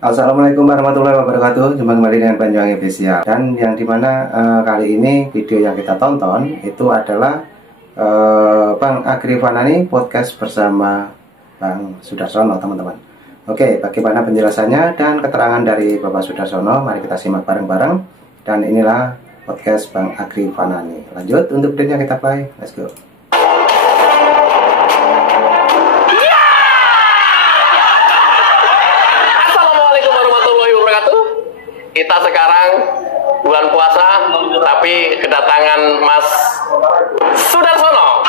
Assalamualaikum warahmatullahi wabarakatuh. Jumpa kembali dengan Banyuwangi Official. Dan yang dimana kali ini video yang kita tonton itu adalah Bang Agri Fanani podcast bersama Bang Sudarsono, teman-teman. Oke, bagaimana penjelasannya dan keterangan dari Bapak Sudarsono? Mari kita simak bareng-bareng. Dan inilah podcast Bang Agri Fanani. Lanjut untuk videonya kita play. Let's go. Kita sekarang bulan puasa, tapi kedatangan Mas Sudarsono.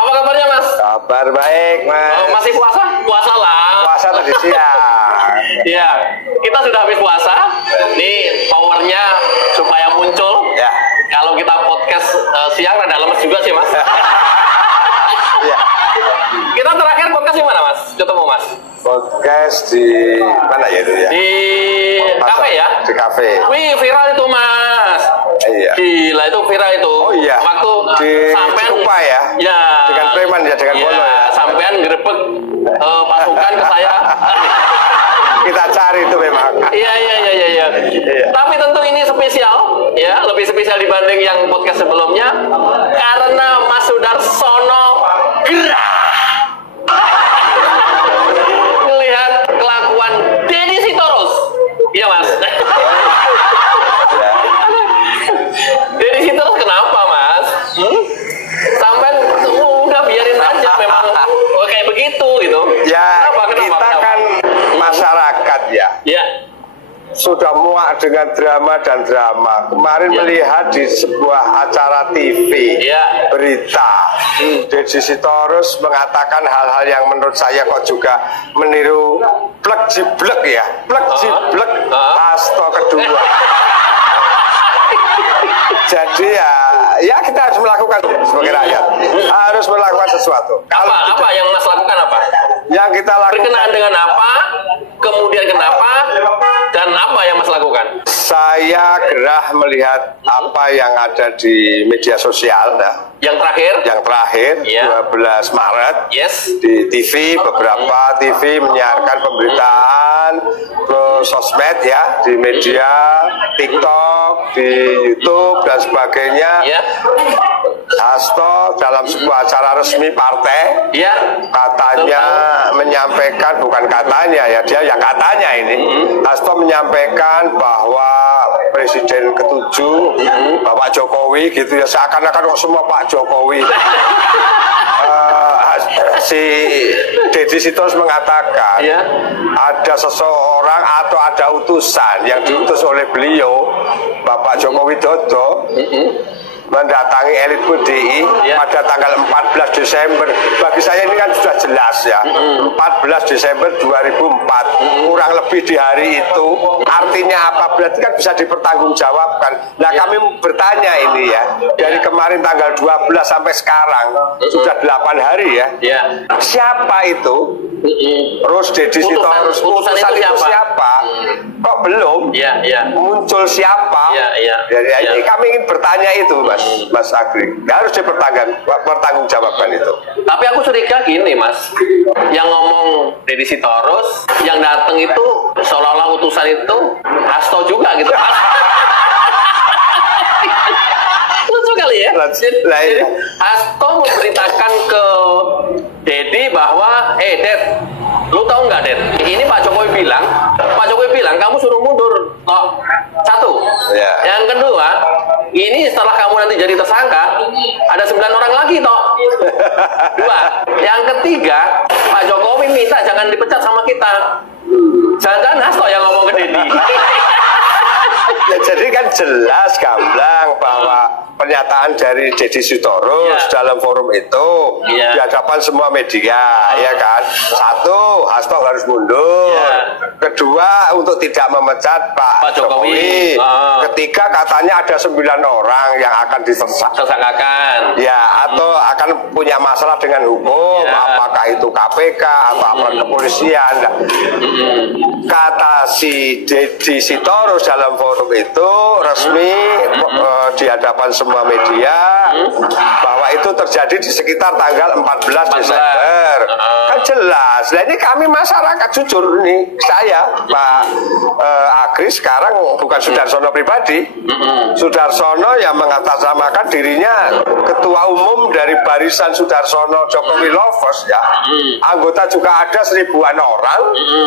Apa kabarnya, Mas? Kabar baik, Mas. Masih puasa? Puasa lah. Puasa tadi siang. Iya, kita sudah habis puasa. Nih powernya supaya muncul. Ya. Kalau kita podcast siang rada lemes juga sih, Mas. Ya. Kita terakhir podcast di mana, Mas? Ketemu, Mas? Podcast di mana ya itu ya? Di kafe ya? Di kafe. Wih, viral itu, Mas. Iya. Gila, itu viral itu. Oh iya. Waktu di sampean Cikupa ya? Ya. Dengan preman ya, dengan bolo ya. Sampean grebek pasukan ke saya. Kita cari itu memang. Iya. Iya. Tapi tentu ini spesial, ya, lebih spesial dibanding yang podcast sebelumnya karena Mas Sudarsono gerah. Melihat kelakuan Deddy Sitorus. Iya, Mas. Deddy Sitorus kenapa, Mas? Sampai udah biarin aja memang kayak begitu gitu. Ya, kenapa? kita kan masyarakat ya. Ya. Sudah muak dengan drama dan drama. Kemarin melihat di sebuah acara TV berita Deddy Sitorus mengatakan hal-hal yang menurut saya kok juga meniru plek jiblek ya, plek jiblek Hasto kedua. Jadi ya kita harus melakukan sebagai rakyat, harus melakukan sesuatu. Apa yang Mas lakukan apa? Yang kita lakukan berkenaan dengan apa? Kemudian kenapa? Dan apa yang Mas lakukan? Saya gerah melihat apa yang ada di media sosial. Yang terakhir, 12 Maret, di TV, beberapa TV menyiarkan pemberitaan ke sosmed ya, di media, TikTok, di YouTube dan sebagainya. Hasto dalam sebuah acara resmi partai, katanya menyampaikan, bukan katanya ya, dia yang katanya ini, Hasto menyampaikan bahwa Presiden ke-7 Bapak Jokowi gitu ya, seakan-akan kok semua Pak Jokowi. Si Deddy Sitorus mengatakan ada seseorang atau ada utusan yang diutus oleh beliau Bapak Joko Widodo mendatangi elit PDI pada tanggal 14 Desember. Bagi saya ini kan sudah jelas ya, 14 Desember 2004, kurang lebih di hari itu. Artinya apa? Berarti kan bisa dipertanggungjawabkan. Nah, kami bertanya ini ya, dari kemarin tanggal 12 sampai sekarang sudah 8 hari ya. Siapa itu? Terus Deddy Sitorus, utusan itu siapa? Kok belum muncul siapa? Jadi kami ingin bertanya itu, Mas Agri. Harus dipertanggungjawabkan itu. Tapi aku curiga gini, Mas, yang ngomong Deddy Sitorus, yang datang itu seolah-olah utusan itu Hasto juga gitu. Lucu kali ya. Jadi Hasto memberitakan ke Deddy bahwa, Ded, lu tahu nggak, Ded? Ini Pak Jokowi bilang kamu suruh mundur. Toh, satu. Yang kedua, ini setelah kamu nanti jadi tersangka, ada 9 orang lagi, toh. 2. Yang ketiga, Pak Jokowi minta jangan dipecat sama kita. Jangan-jangan Hasto yang ngomong ke Deddy. Ya, jadi kan jelas gamblang bahwa pernyataan dari Deddy Sitorus dalam forum itu di hadapan semua media, ya kan. 1, Hasto harus mundur. 2, untuk tidak memecat Pak Jokowi. 3, katanya ada 9 orang yang akan tersangkakan. Ya, atau akan punya masalah dengan hukum, apakah itu KPK atau aparat kepolisian. Kata si Deddy Sitorus dalam forum itu resmi di hadapan semua media bahwa itu terjadi di sekitar tanggal 14 Desember. Kan jelas. Nah ini kami masyarakat jujur nih, saya Pak Agri sekarang bukan Sudarsono pribadi. Sudarsono yang mengatasnamakan dirinya ketua umum dari barisan Sudarsono Jokowi Lovers ya. Anggota juga ada 1000-an orang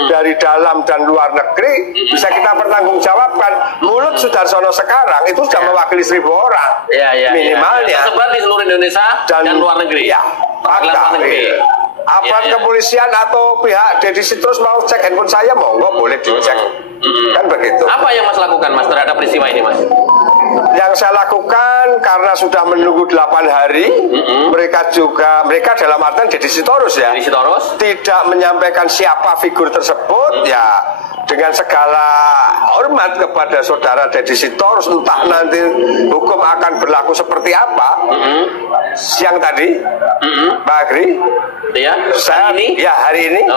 dari dalam dan luar negeri. Bisa kita pertanggungjawabkan. Mulut Sudarsono sekarang itu sudah mewakili 1000 orang minimalnya. Tersebar di seluruh Indonesia dan luar negeri. Iya, aparat kepolisian atau pihak Deddy Sitorus mau cek handphone saya, monggo boleh dicek. Kan begitu. Apa yang Mas lakukan Mas terhadap peristiwa ini Mas? Yang saya lakukan karena sudah menunggu 8 hari, mereka dalam artian Deddy Sitorus ya, tidak menyampaikan siapa figur tersebut ya. Dengan segala hormat kepada saudara Deddy Sitorus, entah nanti hukum akan berlaku seperti apa. Siang tadi, Pak Agri, hari ini,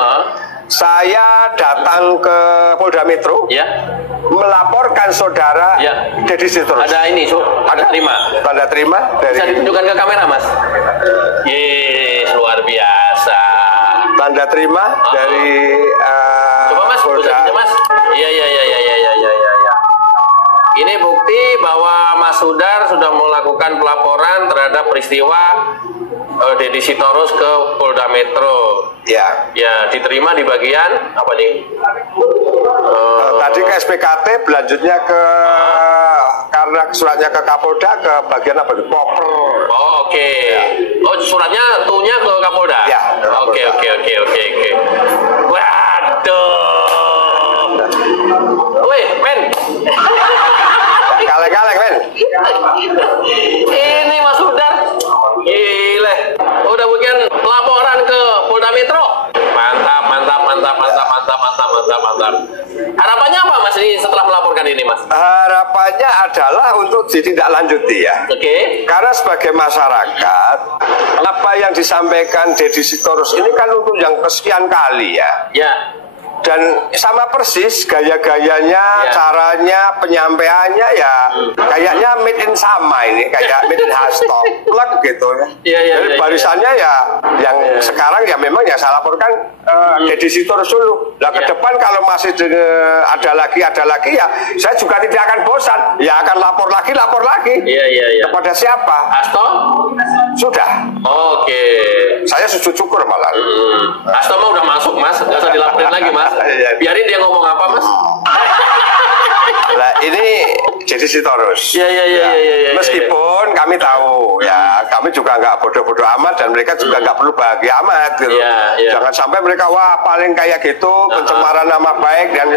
saya datang ke Polda Metro, melaporkan saudara Deddy Sitorus. Ada ini, ada tanda terima dari. Bisa ditunjukkan ke kamera, Mas? Yes, luar biasa. Tanda terima dari coba Mas, Polda. Mas. Iya. Ini bukti bahwa Mas Sudar sudah melakukan pelaporan terhadap peristiwa Deddy Sitorus ke Polda Metro. Ya, diterima di bagian apa nih? Tadi ke SPKT, berlanjutnya ke karena suratnya ke Kapolda ke bagian apa? Koper. Oh, oke. Oh, suratnya tuhnya ke Kapolda. Ya. Oke. Waduh. Woi, men. Kaleng-kaleng, men. Ini Mas Sudar. Gile. Udah bikin laporan ke Polda Metro. Mantap. Harapannya apa Mas ini setelah melaporkan ini Mas? Harapannya adalah untuk ditindaklanjuti ya. Oke. Karena sebagai masyarakat, apa yang disampaikan Deddy Sitorus ini kan untuk yang kesekian kali ya. Ya. Dan sama persis gaya-gayanya, caranya, penyampaiannya ya kayaknya made in sama ini, kayak made in Hasto, plug gitu ya. Jadi barisannya yang sekarang ya memang yang saya laporkan Deddy Sitorus dulu. Nah ke depan kalau masih ada lagi ya saya juga tidak akan bosan, ya akan lapor lagi. Kepada siapa? Hasto? Sudah. Oke. Saya sujud syukur malah. Hasto mah udah masuk Mas, nggak usah dilaporin lagi Mas. Biarin dia ngomong apa Mas. Nah ini Deddy Sitorus. Meskipun kami tahu ya, kami juga nggak bodoh-bodoh amat dan mereka juga nggak perlu bahagia amat gitu. Jangan sampai mereka wah paling kayak gitu pencemaran nama baik dan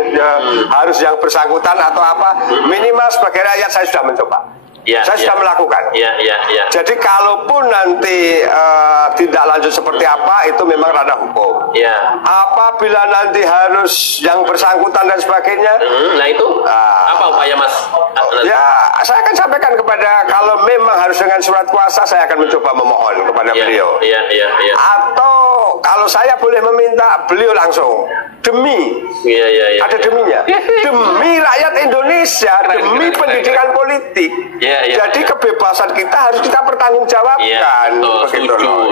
harus yang bersangkutan atau apa. Minimal sebagai rakyat saya sudah mencoba. Saya sudah melakukan. Jadi kalaupun nanti tidak lanjut seperti apa, itu memang ranah hukum. Apabila nanti harus yang bersangkutan dan sebagainya, nah itu apa upaya Mas? Ya, saya akan sampaikan kepada kalau memang harus dengan surat kuasa, saya akan mencoba memohon kepada beliau. Atau kalau saya boleh meminta beliau langsung demi, ada deminya, demi rakyat Indonesia, demi pendidikan politik. Jadi kebebasan kita harus kita pertanggungjawabkan. Begitu loh.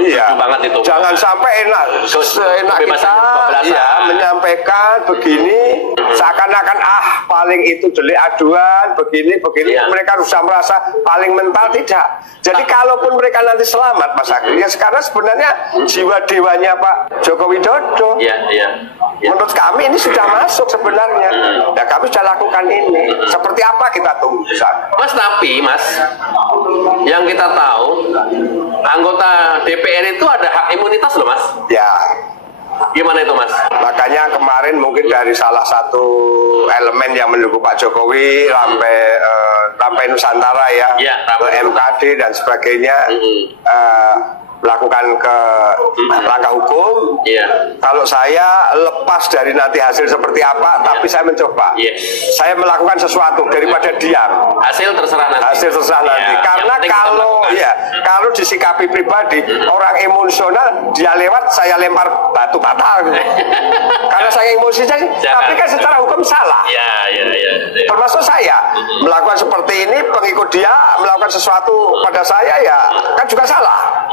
Jangan sampai seenak kita menyampaikan begini seakan-akan paling itu delik aduan begini mereka sudah merasa paling mental. Tidak. Jadi kalaupun mereka nanti selamat Mas Agri, ya sekarang sebenarnya jiwa dewanya Pak Joko Widodo menurut kami ini sudah masuk sebenarnya. Ya kami sudah lakukan ini. Seperti apa kita tunggu Mas, tapi Mas, yang kita tahu anggota DPR itu ada hak imunitas loh Mas. Ya. Gimana itu Mas? Makanya kemarin mungkin dari salah satu elemen yang mendukung Pak Jokowi sampai Nusantara ke MKD dan sebagainya, melakukan ke langkah hukum. Kalau saya lepas dari nanti hasil seperti apa, tapi saya mencoba. Saya melakukan sesuatu daripada diam. Hasil terserah nanti. Hasil terserah nanti. Karena kalau disikapi pribadi, orang emosional dia lewat, saya lempar batu bata. Karena saya emosi sih. Tapi kan secara hukum salah. Termasuk saya melakukan seperti ini, pengikut dia melakukan sesuatu pada saya, ya kan juga salah.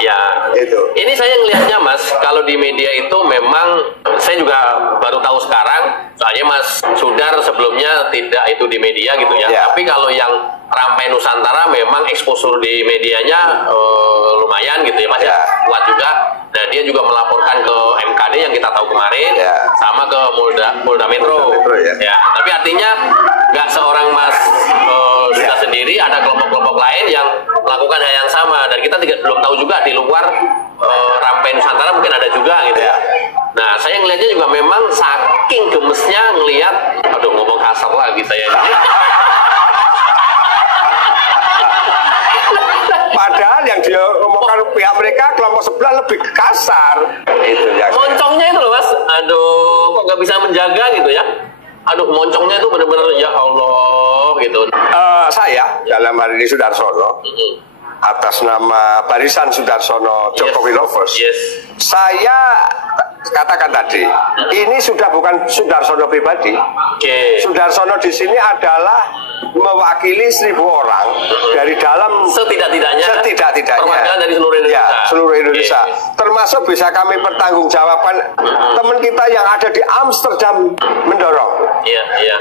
Itu. Ini saya ngelihatnya Mas, kalau di media itu memang saya juga baru tahu sekarang, soalnya Mas Sudar sebelumnya tidak itu di media gitu ya. Tapi kalau yang Rampai Nusantara memang exposure di medianya lumayan gitu ya Mas ya, kuat juga. Dan dia juga melaporkan ke MKD yang kita tahu kemarin, sama ke Polda Metro. Tapi artinya nggak seorang Mas Sudar sendiri, ada kelompok-kelompok lain yang melakukan hal yang sama, dan kita belum tahu juga di luar Rampai Nusantara mungkin ada juga gitu ya. Nah, saya ngelihatnya juga memang saking gemesnya ngelihat, aduh ngomong kasar lagi saya. Padahal yang dia ngomongkan pihak mereka kelompok sebelah lebih kasar. Itu ya. Moncongnya itu loh Mas, aduh kok nggak bisa menjaga gitu ya. Aduh moncongnya itu benar-benar ya Allah gitu. Saya dalam hari ini Sudarsono, atas nama Barisan Sudarsono Jokowi Lovers, saya katakan tadi, ini sudah bukan Sudarsono pribadi. Sudarsono di sini adalah mewakili 1.000 orang dari dalam setidak-tidaknya perwakilan dari seluruh Indonesia. Seluruh Indonesia. Termasuk bisa kami pertanggungjawabkan teman kita yang ada di Amsterdam mendorong.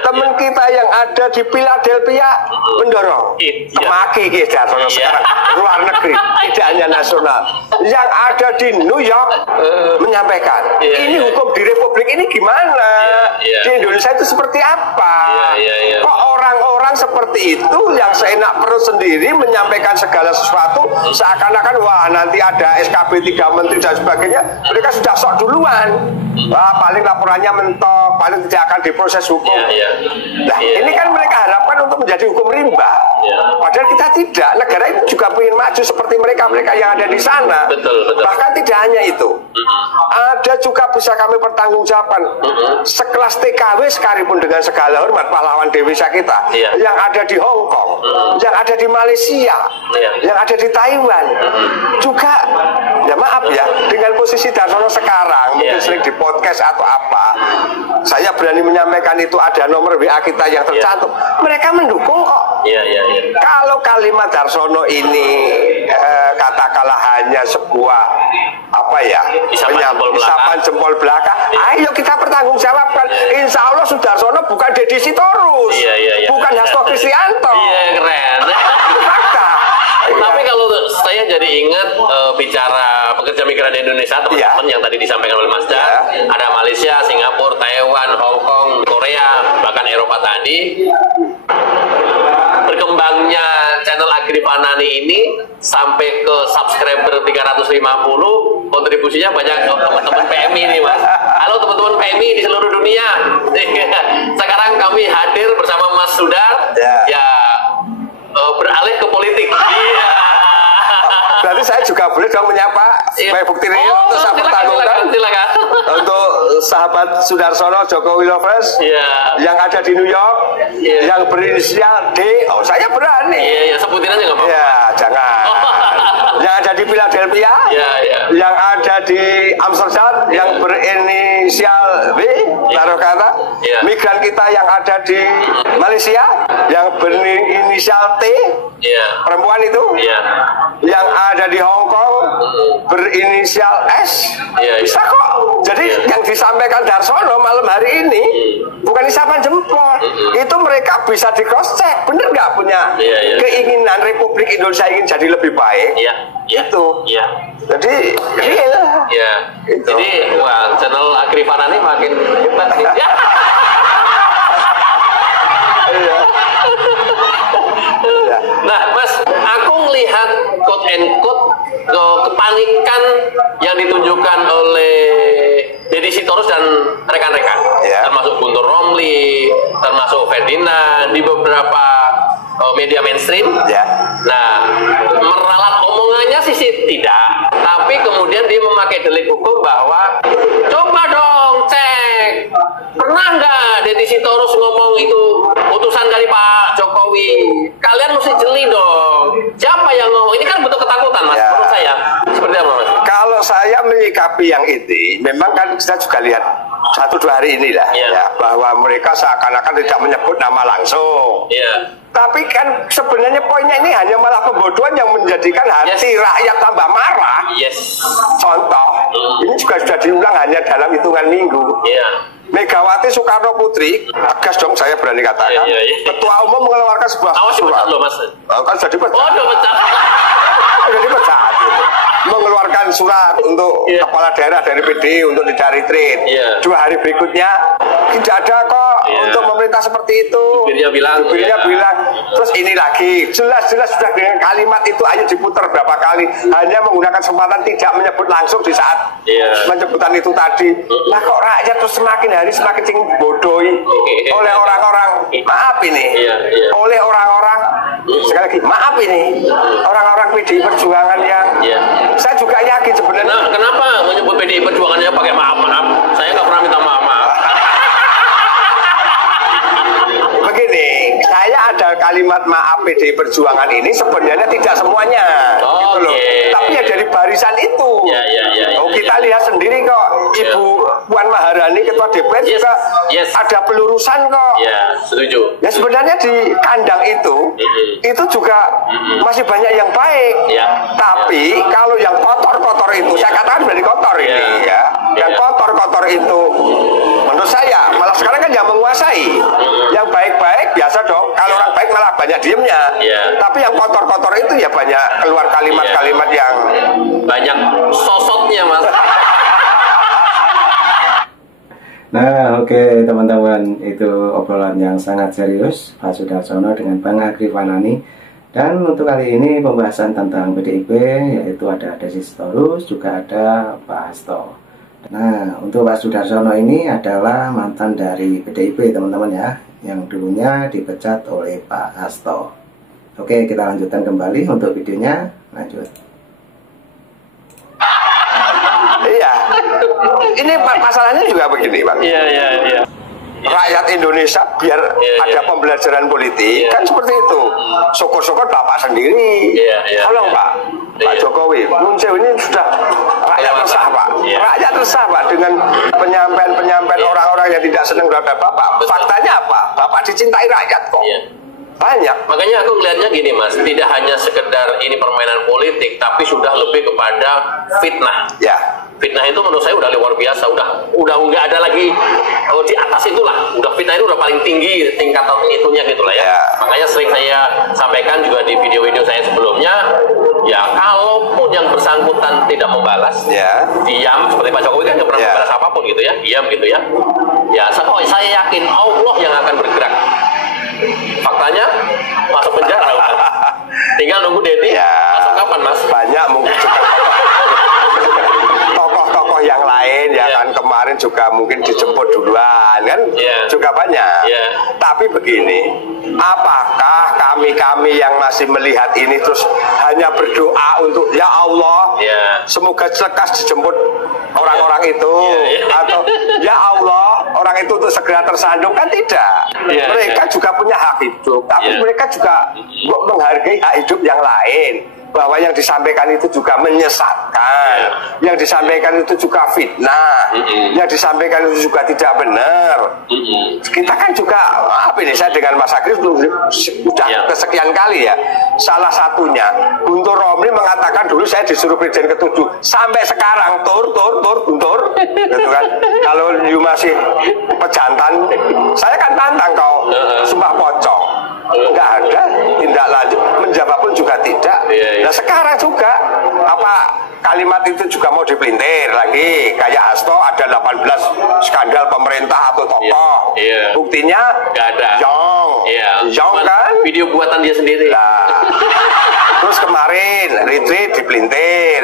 Teman kita yang ada di Philadelphia mendorong. Kemaki kita sekarang luar negeri, tidak hanya nasional. Yang ada di New York menyampaikan, ini hukum di Republik ini gimana? Di Indonesia itu seperti apa? Kok orang-orang seperti itu yang seenak perut sendiri menyampaikan segala sesuatu seakan-akan wah nanti ada SKB 3 menteri dan sebagainya, mereka sudah sok duluan. Wah paling laporannya mentok, paling tidak akan diproses hukum. Nah ini kan mereka harapkan untuk menjadi hukum rimba. Padahal kita tidak, negara itu juga ingin maju seperti mereka yang ada di sana. Bahkan tidak hanya itu, ada juga bisa kami pertanggungjawabkan sekelas TKW sekalipun dengan segala hormat pahlawan devisa kita yang ada di Hong Kong, yang ada di Malaysia, yang ada di Taiwan juga, ya maaf ya, dengan posisi Darsono sekarang mungkin sering di podcast atau apa, saya berani menyampaikan itu ada nomor WA kita yang tercantum, mereka mendukung kok. Kalau kalimat Darsono ini katakanlah hanya sebuah apa ya, isapan jempol belaka, ayo kita pertanggungjawabkan. Insya Allah Sudarsono bukan Deddy Sitorus, bukan Hasto Kristianto. Keren. Fakta. Tapi kalau saya jadi ingat bicara pekerja migran Indonesia, teman-teman yang tadi disampaikan oleh Mas Dar, ada Malaysia, Singapura, Taiwan, Hong Kong, Korea, bahkan Eropa tadi. Berkembangnya channel Agripanani ini sampai ke subscriber 350, kontribusinya banyak teman-teman PMI ini Mas. Halo teman-teman PMI di seluruh dunia. Sekarang kami hadir bersama Mas Sudar beralih ke politik. Berarti saya juga boleh dong menyapa sebagai bukti real untuk saya pertanggungkan untuk sahabat Sudarsono Jokowi Lovers yang ada di New York yang berinisial D. Oh saya berani. Sebutin aja nggak apa-apa. Jangan. Yang ada di Philadelphia, yang ada di Amsterdam, yang berinisial B, taruh kata, migran kita yang ada di Malaysia, yang berinisial T, perempuan itu, yang ada di Hong Kong, berinisial S, bisa kok. Jadi yang disampaikan Darsono malam hari ini bukan isapan jempol, itu mereka bisa di cross check, bener nggak punya keinginan Republik Indonesia ingin jadi lebih baik. Itu. Jadi real. Itu. Jadi wah channel Agripanani makin hebat nih. Nah Mas, aku ngelihat quote and quote kepanikan yang ditunjukkan oleh Deddy Sitorus dan rekan-rekan, termasuk Guntur Romli, termasuk Ferdinand di beberapa media mainstream. Nah, meralat omongannya sih tidak, tapi pakai delik hukum bahwa coba dong cek pernah nggak Deddy Sitorus ngomong itu utusan dari Pak Jokowi. Kalian mesti jeli dong. Siapa yang ngomong? Ini kan bentuk ketakutan mas. Menurut saya seperti apa mas? Kalau saya menyikapi yang ini, memang kan kita juga lihat 1-2 hari inilah ya, bahwa mereka seakan-akan tidak menyebut nama langsung. Tapi kan sebenarnya poinnya ini hanya malah pembodohan yang menjadikan hati rakyat tambah marah. Contoh, ini juga sudah diulang hanya dalam hitungan minggu. Megawati Soekarno Putri, tegas dong saya berani katakan, Ketua Umum mengeluarkan sebuah surat. Kan sudah dipecat. Sudah dipecat. Mengeluarkan surat untuk kepala daerah dari PD untuk dicari treat. 2 hari berikutnya tidak ada kok untuk memerintah seperti itu. Jubirnya bilang. Terus ini lagi jelas-jelas sudah dengan kalimat itu ayo diputar berapa kali, hanya menggunakan kesempatan tidak menyebut langsung di saat penyebutan itu tadi. Nah kok rakyat terus semakin hari semakin bodohi oleh orang-orang, maaf ini, oleh orang-orang, sekali lagi maaf ini, orang-orang PDI Perjuangan yang saya juga yakin sebenarnya. Nah, kenapa menyebut PDI Perjuangannya pakai maaf-maaf? Saya nggak pernah minta maaf-maaf. Begini, saya ada kalimat maaf PDI Perjuangan ini sebenarnya tidak semuanya, gitu loh. Tapi ya dari barisan itu. Kita lihat sendiri kok, Ibu Puan Maharani Ketua DPR juga ada pelurusan kok. Setuju. Ya sebenarnya di kandang itu juga masih banyak yang baik. Tapi kalau yang kotor-kotor itu, saya katakan berarti kotor ini ya. Yang kotor-kotor itu, menurut saya malah sekarang kan yang menguasai. Yang baik-baik biasa dong. Kalau orang baik malah banyak diemnya. Tapi yang kotor-kotor itu ya banyak keluar kalimat-kalimat yang banyak sosotnya mas. Nah, oke teman-teman, itu obrolan yang sangat serius Pak Sudarsono dengan Bang Agri Fanani. Dan untuk kali ini pembahasan tentang PDIP, yaitu ada Deddy Sitorus, juga ada Pak Hasto. Nah, untuk Pak Sudarsono ini adalah mantan dari PDIP teman-teman ya, yang dulunya dipecat oleh Pak Hasto. Oke, kita lanjutkan kembali untuk videonya, lanjut. Iya, ini masalahnya juga begini Pak. Rakyat Indonesia biar ada pembelajaran politik kan seperti itu. Syukur-syukur Bapak sendiri. Tolong Pak, Pak Jokowi, Muncul ini sudah rakyat resah Pak. Rakyat resah Pak dengan penyampaian orang-orang yang tidak senang terhadap Bapak. Faktanya apa? Bapak dicintai rakyat kok. Banyak. Makanya aku melihatnya gini mas, tidak hanya sekedar ini permainan politik, tapi sudah lebih kepada fitnah. Fitnah itu menurut saya udah luar biasa, udah nggak ada lagi di atas itulah. Udah fitnah itu udah paling tinggi tingkatan itunya gitulah ya. Makanya sering saya sampaikan juga di video-video saya sebelumnya, ya kalaupun yang bersangkutan tidak membalas, diam seperti Pak Jokowi kan nggak pernah membalas apapun gitu ya, diam gitu ya. Ya saya yakin Allah yang akan bergerak. Faktanya masuk penjara udah. Tinggal nunggu Deddy masuk kapan mas? Banyak mungkin juga tokoh-tokoh yang lain ya kan kemarin juga mungkin dijemput duluan kan juga banyak. Tapi begini, apakah kami yang masih melihat ini terus hanya berdoa untuk ya Allah semoga lekas dijemput orang-orang itu atau ya Allah orang itu untuk segera tersandung? Kan tidak. Mereka juga punya hak hidup, tapi mereka juga menghargai hak hidup yang lain. Bahwa yang disampaikan itu juga menyesatkan, yang disampaikan itu juga fitnah, yang disampaikan itu juga tidak benar. Kita kan juga, apa ini, saya dengan Mas Agri sudah kesekian kali ya. Salah satunya, Guntur Romli mengatakan dulu saya disuruh presiden ke-7, sampai sekarang Guntur, gitu kan. Kalau you masih pejantan, saya kan tantang kau, sumpah pocong. Nggak ada tindak lanjut, menjawab pun juga tidak. Nah sekarang juga apa kalimat itu juga mau dipelintir lagi kayak Hasto ada 18 skandal pemerintah atau tokoh. Buktinya nggak ada. Yong kan video buatan dia sendiri. Terus kemarin retweet dipelintir,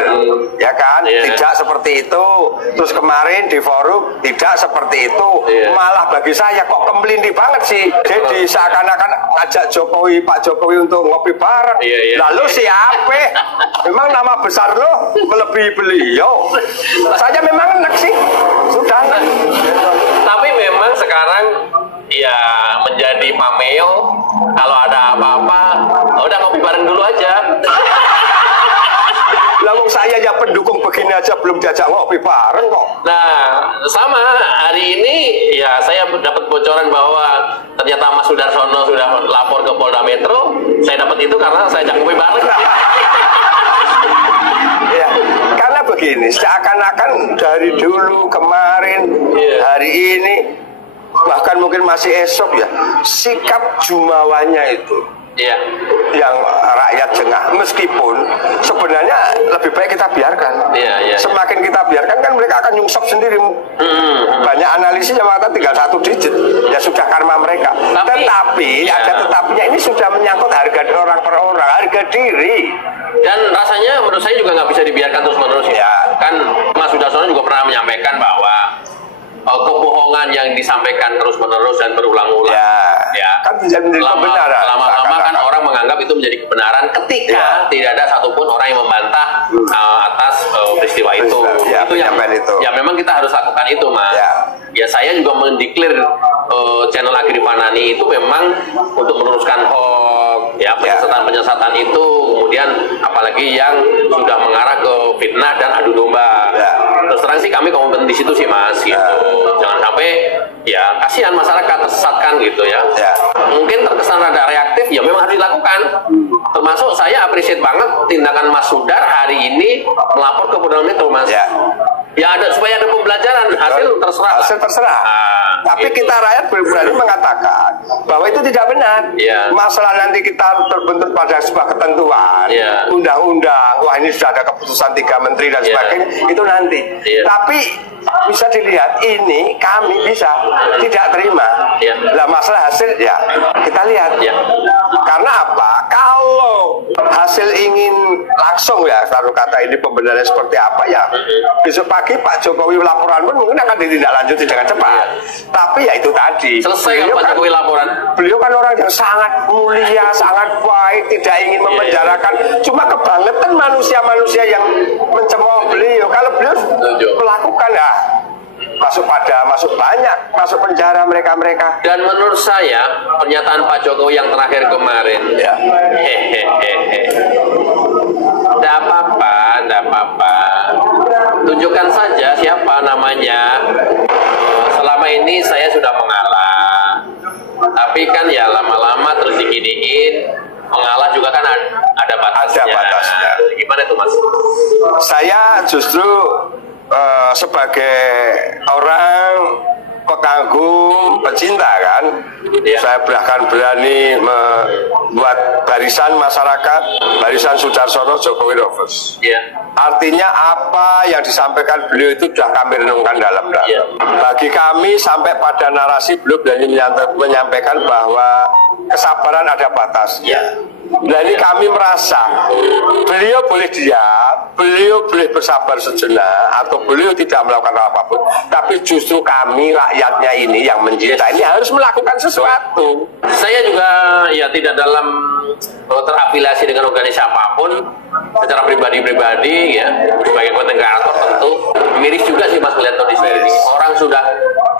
ya kan? Tidak seperti itu. Terus kemarin di forum tidak seperti itu. Malah bagi saya kok kempelinti banget sih. Jadi seakan-akan ngajak Jokowi, Pak Jokowi untuk ngopi bareng. Lalu siapa? Memang nama besar lo melebihi beliau. Saya memang enak sih. Sudah. Tapi memang sekarang ya menjadi pameo, kalau ada apa-apa udah ngopi bareng dulu aja. Lalu saya ya pendukung begini aja belum diajak ngopi bareng kok. Nah, sama hari ini ya saya dapat bocoran bahwa ternyata Mas Sudarsono sudah lapor ke Polda Metro. Saya dapat itu karena saya ajak ngopi bareng. Ya, karena begini, seakan-akan dari dulu kemarin, hari ini, bahkan mungkin masih esok ya, sikap jumawanya itu yang rakyat jengah, meskipun sebenarnya lebih baik kita biarkan. Semakin kita biarkan kan mereka akan nyungsep sendiri. Banyak analisis yang mengatakan tinggal 1 digit ya sudah karma mereka. Tetapi ada tetapinya, ini sudah menyangkut harga orang per orang, harga diri. Dan rasanya menurut saya juga nggak bisa dibiarkan terus-menerus ya. Kan Mas Sudarsono juga pernah menyampaikan bahwa kebohongan yang disampaikan terus-menerus dan berulang-ulang kan menjadi kebenaran. Lama-lama kan orang menganggap itu menjadi kebenaran ketika tidak ada satupun orang yang membantah atas peristiwa itu. Itu yang ya memang kita harus lakukan itu, Mas. Ya saya juga mendeklar channel Agrifanani itu memang untuk meluruskan hoax, ya penyesatan itu, kemudian apalagi yang sudah mengarah ke fitnah dan adu domba. Terus terang sih kami komitmen di situ sih, Mas, gitu. Jangan sampai ya kasihan masyarakat tersesatkan gitu ya. Mungkin terkesan rada reaktif, ya memang harus dilakukan. Termasuk saya appreciate banget tindakan Mas Sudar hari ini melapor ke Polda Metro, Mas. Ya ada supaya ada pembelajaran, hasil terserah. Tapi kita rakyat berani mengatakan bahwa itu tidak benar. Masalah nanti kita terbentur pada sebuah ketentuan, undang-undang, wah ini sudah ada keputusan 3 menteri dan sebagainya, itu nanti. Tapi bisa dilihat ini kami bisa tidak terima. Lah masalah hasil ya kita lihat. Karena apa? Kalau hasil ingin langsung ya, kalau kata ini pembenaran seperti apa ya, besok pagi Pak Jokowi laporan pun mungkin akan ditindaklanjuti dengan cepat. Tapi ya itu tadi. Selesai kalau Pak Jokowi laporan. Beliau kan orang yang sangat mulia, sangat baik, tidak ingin memenjarakan. Cuma kebangetan manusia-manusia yang mencemooh beliau. Kalau beliau melakukan ya masuk banyak, masuk penjara mereka. Dan menurut saya pernyataan Pak Jokowi yang terakhir kemarin, tidak apa-apa, tunjukkan saja siapa namanya. Selama ini saya sudah mengalah, tapi kan ya lama-lama terus diginiin. Mengalah juga kan ada batasnya. Gimana itu, Mas? Saya justru sebagai orang pengagum, pecinta kan, saya bahkan berani membuat barisan masyarakat, barisan Sudarsono Jokowi Lovers. Artinya apa yang disampaikan beliau itu sudah kami renungkan dalam-dalam. Bagi kami sampai pada narasi beliau berani menyampaikan bahwa kesabaran ada batasnya. Dan ini kami merasa beliau boleh diam, beliau boleh bersabar sejenak, atau beliau tidak melakukan apapun. Tapi justru kami rakyatnya ini yang mencinta ini harus melakukan sesuatu. Saya juga ya tidak dalam terafiliasi dengan organisasi apapun. Secara pribadi ya, sebagai konten kreator tentu miris juga sih, Mas, melihat kondisi ini. Orang sudah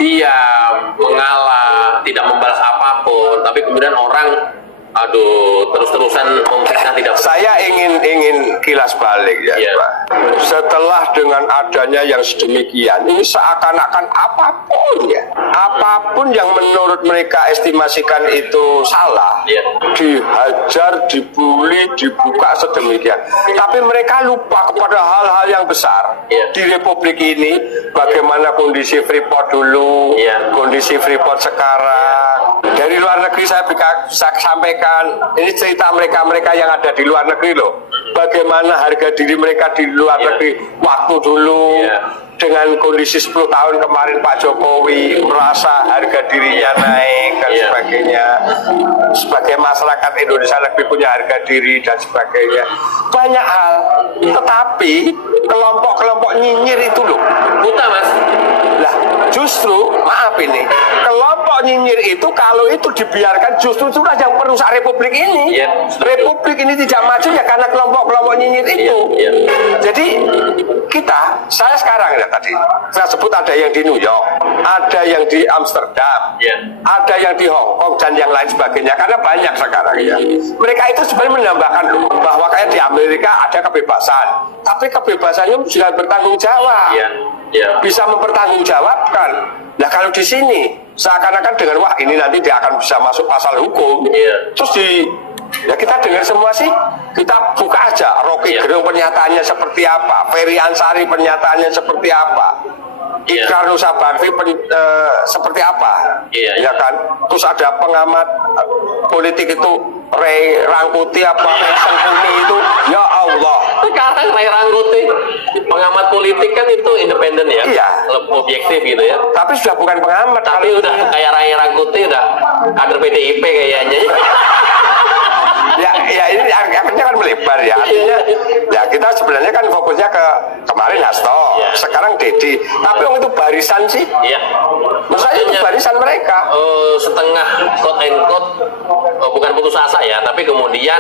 diam, mengalah, tidak membalas apapun, tapi kemudian orang terus-terusan memfitnah tidak. Saya ingin kilas balik ya, Pak. Setelah dengan adanya yang sedemikian, ini seakan-akan apapun yang menurut mereka estimasikan itu salah, dihajar, dibully, dibuka sedemikian. Tapi mereka lupa kepada hal-hal yang besar di Republik ini. Bagaimana kondisi Freeport dulu, kondisi Freeport sekarang. Dari luar negeri saya sampaikan, ini cerita mereka yang ada di luar negeri loh. Bagaimana harga diri mereka di luar negeri waktu dulu. dengan kondisi 10 tahun kemarin Pak Jokowi merasa harga dirinya naik dan sebagainya, sebagai masyarakat Indonesia lebih punya harga diri dan sebagainya, banyak hal. Tetapi kelompok-kelompok nyinyir itu loh buta mas. Lah justru maaf ini kelompok nyinyir itu kalau itu dibiarkan justru itulah yang merusak republik ini. Republik ini tidak maju ya karena kelompok-kelompok nyinyir itu. Jadi saya sekarang ya tadi saya sebut ada yang di New York, ada yang di Amsterdam, ada yang di Hong Kong dan yang lain sebagainya, karena banyak sekarang ya. Mereka itu sebenarnya menambahkan bahwa kayak di Amerika ada kebebasan, tapi kebebasannya juga bertanggung jawab, bisa mempertanggungjawabkan. Nah kalau di sini seakan-akan dengan wah ini nanti dia akan bisa masuk pasal hukum, terus ya kita dengar semua sih, kita buka aja Rocky Gerung pernyataannya seperti apa, Ferry Ansari pernyataannya seperti apa, Ikrar Nusabanti seperti apa, ya kan? Terus ada pengamat politik itu Ray Rangkuti apa Ray Sengkuni itu, ya Allah. Sekarang Ray Rangkuti pengamat politik kan itu independen ya, lebih objektif gitu ya. Tapi sudah bukan pengamat, tapi udah kayak Ray Rangkuti udah kader PDIP kayaknya. Ya ini akhirnya kan melebar ya, artinya ya kita sebenarnya kan fokusnya ke kemarin Hasto, sekarang Dedi, tapi yang itu barisan sih, maksudnya itu barisan mereka setengah quote and quote bukan putus asa ya, tapi kemudian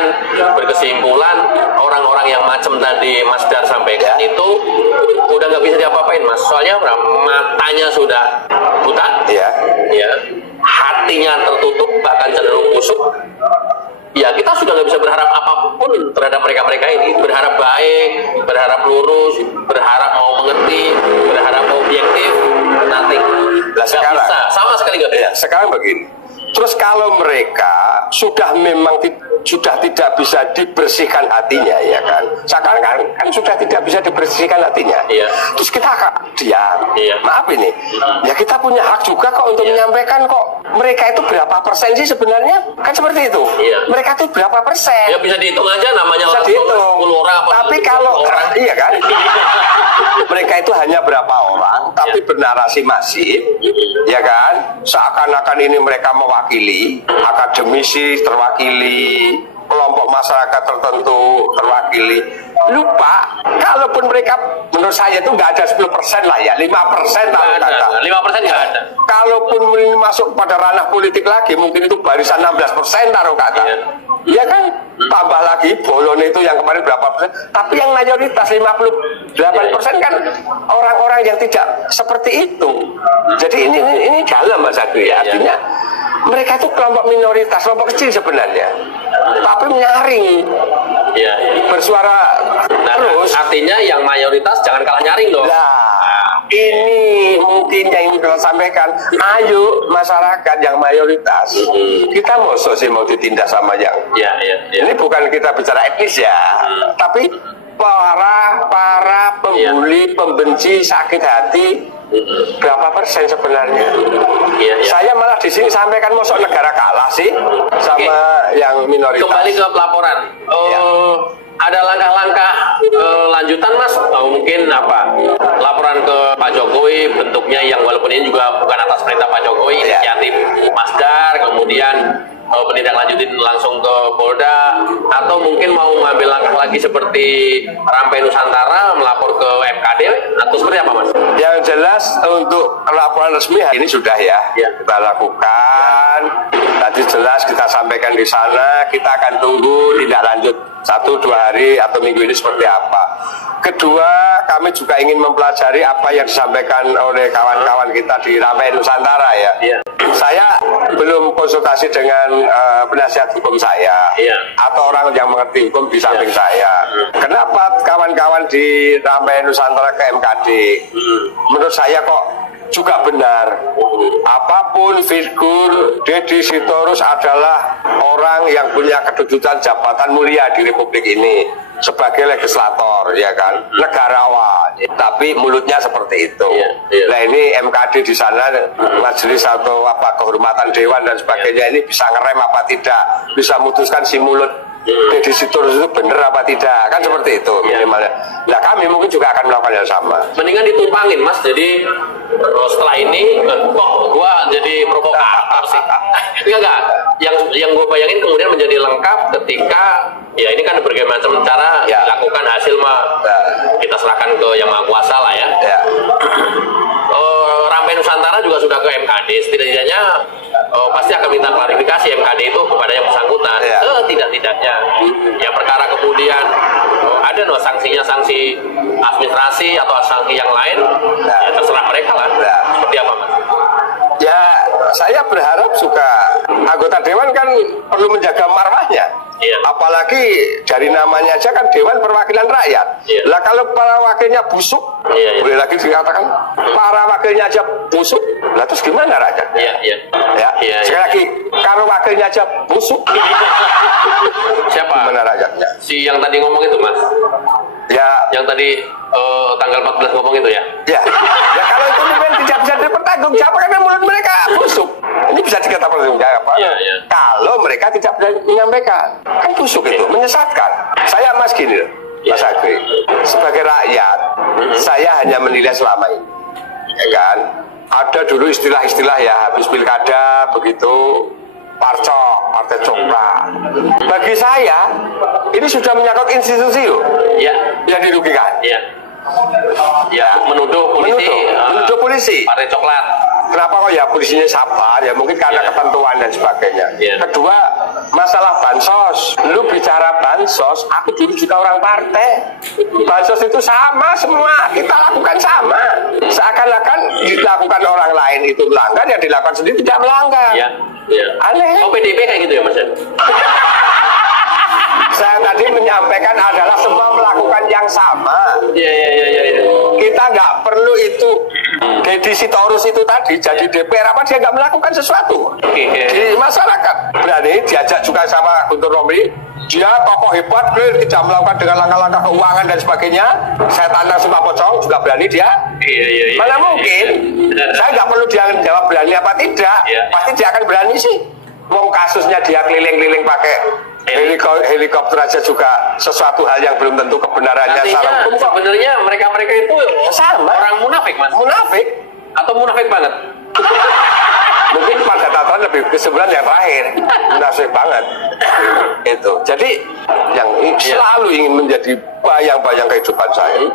berkesimpulan orang-orang yang macam tadi Mas Dar sampaikan itu udah nggak bisa diapa-apain mas, soalnya matanya sudah buta, hatinya tertutup bahkan cenderung busuk. Ya kita sudah nggak bisa berharap apapun terhadap mereka-mereka ini. Berharap baik, berharap lurus, berharap mau mengerti, berharap objektif, nothing. Nah sekarang bisa, sama sekali nggak bisa. Sekarang begini, terus kalau mereka sudah memang sudah tidak bisa dibersihkan hatinya, ya kan? Sekarang kan sudah tidak bisa dibersihkan hatinya. Terus kita diam. Maaf ini, ya kita punya hak juga kok untuk menyampaikan kok. Mereka itu berapa persen sih sebenarnya? Kan seperti itu. Mereka itu berapa persen? Ya bisa dihitung aja namanya bisa dihitung. 10 orang apa. Tapi kalau orang, iya kan? Mereka itu hanya berapa orang, tapi bernarasi masif, ya kan? Seakan-akan ini mereka mewakili, akademisi terwakili, kelompok masyarakat tertentu terwakili. Lupa, kalaupun mereka menurut saya itu nggak ada 10% lah ya, 5% taruh kata. 5% nggak ada. Kalaupun masuk pada ranah politik lagi, mungkin itu barisan 16% taruh kata. Ya kan, tambah lagi Bolon itu yang kemarin berapa persen, tapi yang mayoritas 58% kan orang-orang yang tidak seperti itu. Jadi ini dalam Mas Adu ya, artinya mereka itu kelompok minoritas, kelompok kecil sebenarnya, tapi menyaring, bersuara terus. Artinya yang mayoritas jangan kalah nyaring dong. Ini mungkin yang ingin kita sampaikan. Ayo masyarakat yang mayoritas, kita mau ditindak sama yang ini bukan kita bicara etnis ya, tapi para pembuli, pembenci, sakit hati, berapa persen sebenarnya? Saya malah di sini sampaikan masuk negara kalah sih sama yang minoritas. Kembali ke pelaporan. Ada langkah-langkah lanjutan mas, mungkin apa laporan ke Pak Jokowi bentuknya yang walaupun ini juga bukan atas perintah Pak Jokowi, inisiatif Mas Dar, kemudian menindaklanjutin langsung ke Polda, atau mungkin mau ngambil langkah lagi seperti Rampai Nusantara melapor ke MKD atau seperti apa mas? Yang jelas untuk laporan resmi hari ini sudah kita lakukan. Tadi jelas kita sampaikan di sana, kita akan tunggu tindak lanjut 1-2 hari atau minggu ini seperti apa. Kedua, kami juga ingin mempelajari apa yang disampaikan oleh kawan-kawan kita di Rampai Nusantara ya. Saya belum konsultasi dengan penasihat hukum saya atau orang yang mengerti hukum di samping saya. Kenapa kawan-kawan di Rampai Nusantara ke MKD? Menurut saya kok juga benar. Apapun figur Deddy Sitorus adalah orang yang punya kedudukan jabatan mulia di Republik ini sebagai legislator, ya kan, negarawan. Tapi mulutnya seperti itu. Nah ini MKD di sana, majelis atau apa kehormatan dewan dan sebagainya ini bisa ngerem apa tidak, bisa memutuskan si mulut Deddy Sitorus itu benar apa tidak, kan seperti itu minimalnya. Nah kami mungkin juga akan melakukan yang sama. Mendingan ditumpangin Mas, jadi setelah ini kok gua jadi provokator sih. Enggak. Yang gua bayangin kemudian menjadi lengkap ketika ya ini kan berbagai macam cara dilakukan, hasil mah kita serahkan ke yang maha kuasa lah ya. Rampai Nusantara juga sudah ke MKD, setidaknya pasti akan minta klarifikasi MKD itu kepada yang bersangkutan. Tidak-tidaknya ya perkara kemudian ada sanksinya, sanksi administrasi atau sanksi yang lain, ya terserah mereka lah. Seperti apa Mas? Ya saya berharap juga anggota dewan kan perlu menjaga marwahnya. Apalagi dari namanya aja kan Dewan Perwakilan Rakyat. Lah kalau para wakilnya busuk, boleh lagi dikatakan para wakilnya aja busuk, lah terus gimana rakyat? Sekali lagi, kalau wakilnya aja busuk, siapa? Gimana rakyatnya? Si yang tadi ngomong itu Mas? Yang tadi tanggal 14 ngomong itu ya? Ya kalau itu mungkin tidak bisa dipertanggungjawabkan karena mulut mereka busuk. Ini bisa dikatakan pertanggungjawab. Kalau mereka tidak bisa menyampaikan, kan busuk itu, menyesatkan. Saya Mas gini, Mas Agri, sebagai rakyat, saya hanya menilai selama ini, ya kan? Ada dulu istilah-istilah ya, habis pilkada begitu. Partai coklat. Bagi saya, ini sudah menyangkut institusi loh. Yang dirugikan. Menuduh polisi. Partai coklat. Kenapa kok ya polisinya sabar? Ya mungkin karena ketentuan dan sebagainya. Kedua, masalah bansos. Lu bicara bansos, aku dulu juga orang partai. Bansos itu sama semua, kita lakukan sama. Seakan-akan dilakukan orang lain itu melanggar, yang dilakukan sendiri tidak melanggar. Aneh. PDP kayak gitu ya Mas? Saya tadi menyampaikan adalah semua melakukan yang sama. Kita nggak perlu itu. Deddy Sitorus itu tadi jadi DPR apa dia nggak melakukan sesuatu di masyarakat. Berani diajak juga sama Guntur Romli. Dia tokoh hebat, tidak melakukan dengan langkah-langkah keuangan dan sebagainya. Saya tantang Sumpah Pocong juga berani dia. Mana mungkin? Saya nggak perlu dia jawab berani apa tidak. Pasti dia akan berani sih. Wong kasusnya dia keliling-keliling pakai helikopter aja juga sesuatu hal yang belum tentu kebenarannya. Artinya sebenarnya mereka-mereka itu sama orang munafik Mas? Munafik atau munafik banget? Mungkin pada tataran lebih kesimpulan yang terakhir, munafik banget. Itu. Jadi yang selalu ingin menjadi bayang-bayang kehidupan saya.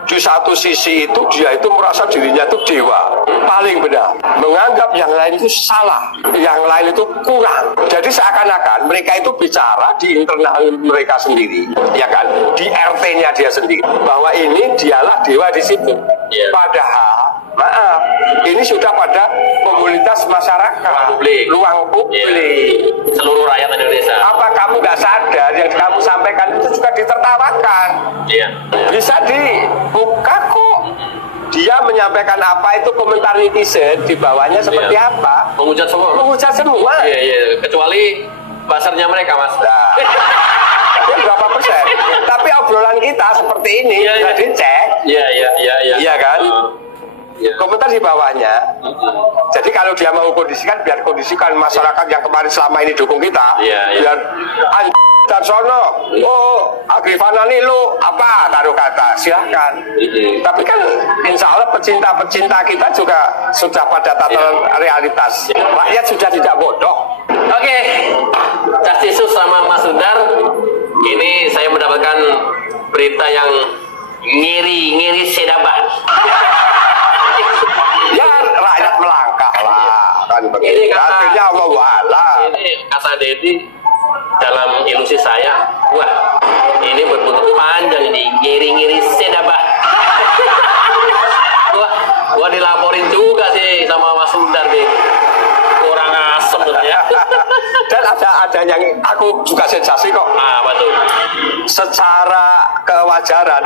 Di satu sisi itu dia itu merasa dirinya itu dewa, paling benar, menganggap yang lain itu salah, yang lain itu kurang. Jadi seakan-akan mereka itu bicara di internal mereka sendiri, ya kan, di RT-nya dia sendiri, bahwa ini dialah dewa di situ. Padahal maaf, ini sudah pada komunitas masyarakat, ruang publik, seluruh rakyat Indonesia. Apa kamu nggak sadar yang kamu sampaikan itu juga ditertawakan? Bisa dibuka kok. Dia menyampaikan apa itu komentar netizen di bawahnya seperti apa? Menghujat semua. Menghujat semua. Kecuali pasarnya mereka Mas. Berapa persen? Tapi obrolan kita seperti ini sudah dicek. Iya kan? Komentar di bawahnya. Jadi kalau dia mau kondisikan, biar kondisikan masyarakat yang kemarin selama ini dukung kita. Biar dan sono, Agrifana nih lu apa taruh kata, silahkan. Tapi kan insya Allah pecinta-pecinta kita juga sudah pada tataran realitas. Rakyat sudah tidak bodoh. Oke, Castisus sama Mas Sundar, ini saya mendapatkan berita yang ngiri sedabah. Ya rakyat melangkah lah kan begitu. Akhirnya Allah wa'ala. Ini kata Deddy dalam ilusi saya, wah ini berbuntut panjang ini, ngiri sedabah. gua dilaporin juga sih sama Mas Sundar nih, kurang asem ya. Dan ada yang aku juga sensasi kok. Apa tuh? Secara kewajaran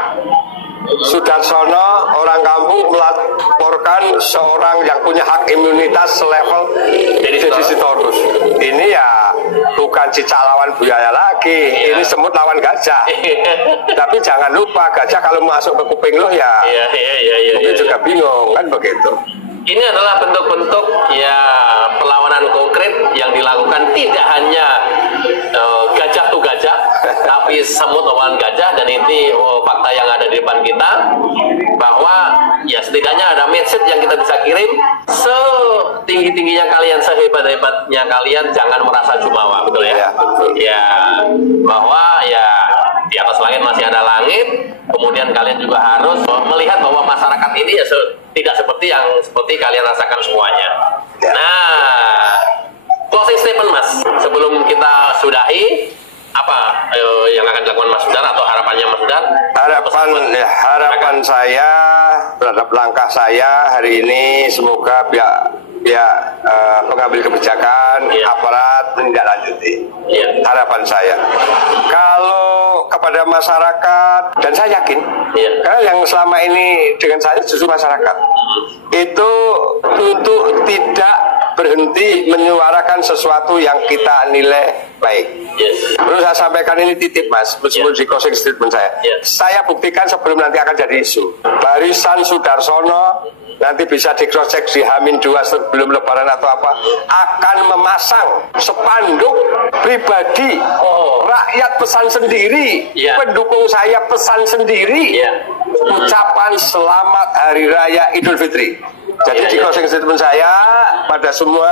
Sudarsono orang kampung melaporkan seorang yang punya hak imunitas selevel Deddy Sitorus. Ini ya bukan cicak lawan buaya lagi, ini semut lawan gajah. Tapi jangan lupa gajah kalau masuk ke kuping lo ya, mungkin juga bingung kan begitu. ini adalah bentuk-bentuk ya perlawanan konkret yang dilakukan tidak hanya gajah tuh gajah, tapi semut lawan gajah, dan ini fakta yang ada di depan kita bahwa ya setidaknya ada message yang kita bisa kirim. Setinggi-tingginya kalian, sehebat-hebatnya kalian, jangan merasa jumawa, betul ya? Ya, bahwa ya di atas langit masih ada langit. Kemudian kalian juga harus melihat bahwa masyarakat ini ya tidak seperti yang kalian rasakan semuanya. Nah, closing statement Mas, sebelum kita sudahi, apa yang akan dilakukan Mas Sudar atau harapannya Mas Sudar? Harapan saya terhadap langkah saya hari ini, semoga pihak pengambil kebijakan, aparat menindaklanjuti. Harapan saya, kalau kepada masyarakat, dan saya yakin, karena yang selama ini dengan saya justru masyarakat, itu untuk tidak berhenti menyuarakan sesuatu yang kita nilai baik. Perlu saya sampaikan ini titip Mas, meskipun di closing statement saya. Saya buktikan sebelum nanti akan jadi isu. Barisan Sudarsono nanti bisa di cross check di H-2 sebelum Lebaran atau apa, akan memasang spanduk pribadi, rakyat pesan sendiri, pendukung saya pesan sendiri, ucapan selamat Hari Raya Idul Fitri. Jadi di closing statement saya pada semua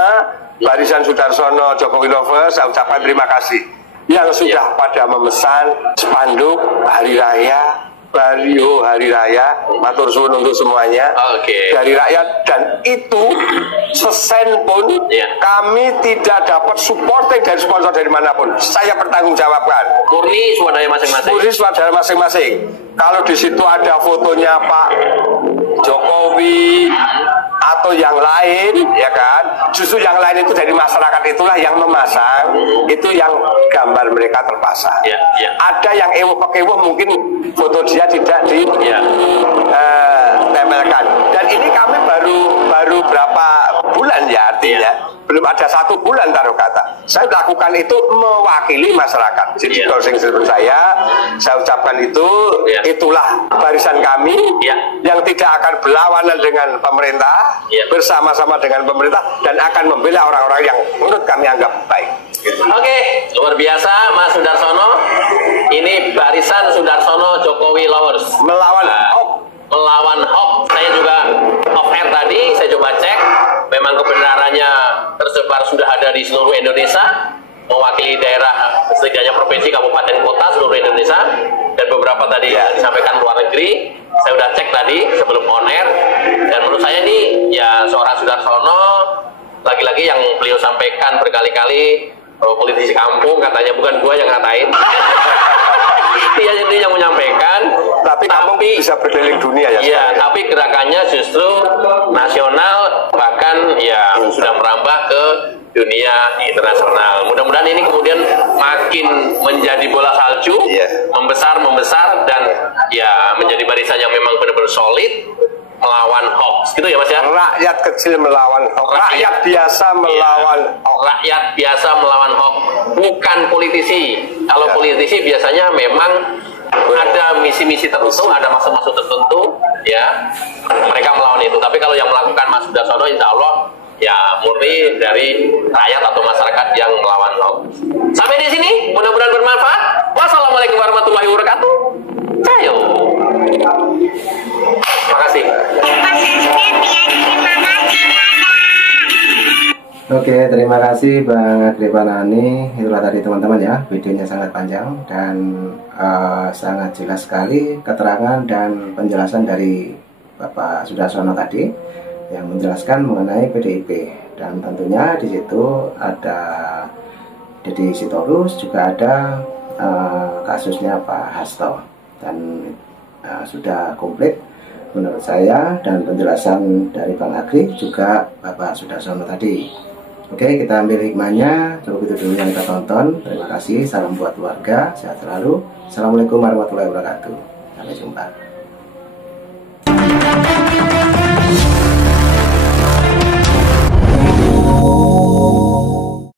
barisan Sudarsono Jokowi lovers, saya ucapkan terima kasih yang sudah pada memesan spanduk Hari Raya, baliho Hari Raya, matur suwun untuk semuanya dari rakyat, dan itu sesen pun kami tidak dapat supporting dari sponsor dari manapun. Saya bertanggung jawabkan. Murni swadaya masing-masing. Murni swadaya masing-masing. Kalau di situ ada fotonya Pak Jokowi atau yang lain, ya kan, justru yang lain itu dari masyarakat itulah yang memasang, itu yang gambar mereka terpasang. Ada yang ewuh-pekewuh mungkin foto dia tidak ditempelkan. Dan ini kami baru berapa bulan ya, artinya belum ada 1 bulan taruh kata. Saya lakukan itu mewakili masyarakat. Jadi closing statement saya ucapkan itu, itulah barisan kami yang tidak akan berlawanan dengan pemerintah, bersama-sama dengan pemerintah, dan akan membela orang-orang yang menurut kami anggap baik. Oke, luar biasa Mas Sudarsono. Ini barisan Sudarsono Jokowi lovers melawan hoax. Saya juga off air tadi, saya coba cek, memang kebenarannya tersebar sudah ada di seluruh Indonesia, mewakili daerah setidaknya provinsi, kabupaten, kota seluruh Indonesia, dan beberapa tadi disampaikan luar negeri. Saya udah cek tadi sebelum on air, dan menurut saya ini ya seorang Sudarsono, lagi-lagi yang beliau sampaikan berkali-kali, politisi kampung katanya, bukan gua yang ngatain. Dia sendiri yang menyampaikan, tapi bisa berkeliling dunia ya. Iya, tapi gerakannya justru nasional, bahkan ya sudah merambah ke dunia internasional. Mudah-mudahan ini kemudian makin menjadi bola salju, membesar dan ya menjadi barisan yang memang benar-benar solid melawan hoax, gitu ya Mas ya. Rakyat kecil melawan hoax, rakyat biasa melawan hoax. Rakyat biasa melawan hoax, bukan politisi. Kalau politisi biasanya memang ada misi-misi tertentu, ada maksud-maksud tertentu, ya mereka melawan itu. Tapi kalau yang melakukan Mas Sudarsono, insya Allah ya murni dari rakyat atau masyarakat yang melawan hoax. Sampai di sini, mudah-mudahan bermanfaat. Wassalamualaikum warahmatullahi wabarakatuh. Cayo. Terima kasih. Oke, terima kasih Bang Agripanani. Itulah tadi teman-teman ya, videonya sangat panjang dan sangat jelas sekali keterangan dan penjelasan dari Bapak Sudarsono tadi yang menjelaskan mengenai PDIP, dan tentunya di situ ada Deddy Sitorus, juga ada kasusnya Pak Hasto, dan sudah komplit menurut saya, dan penjelasan dari Bang Agri juga Bapak Sudarsono tadi. Oke, kita ambil hikmahnya. Cukup itu dulu yang kita tonton. Terima kasih. Salam buat keluarga. Sehat selalu. Assalamualaikum warahmatullahi wabarakatuh. Sampai jumpa.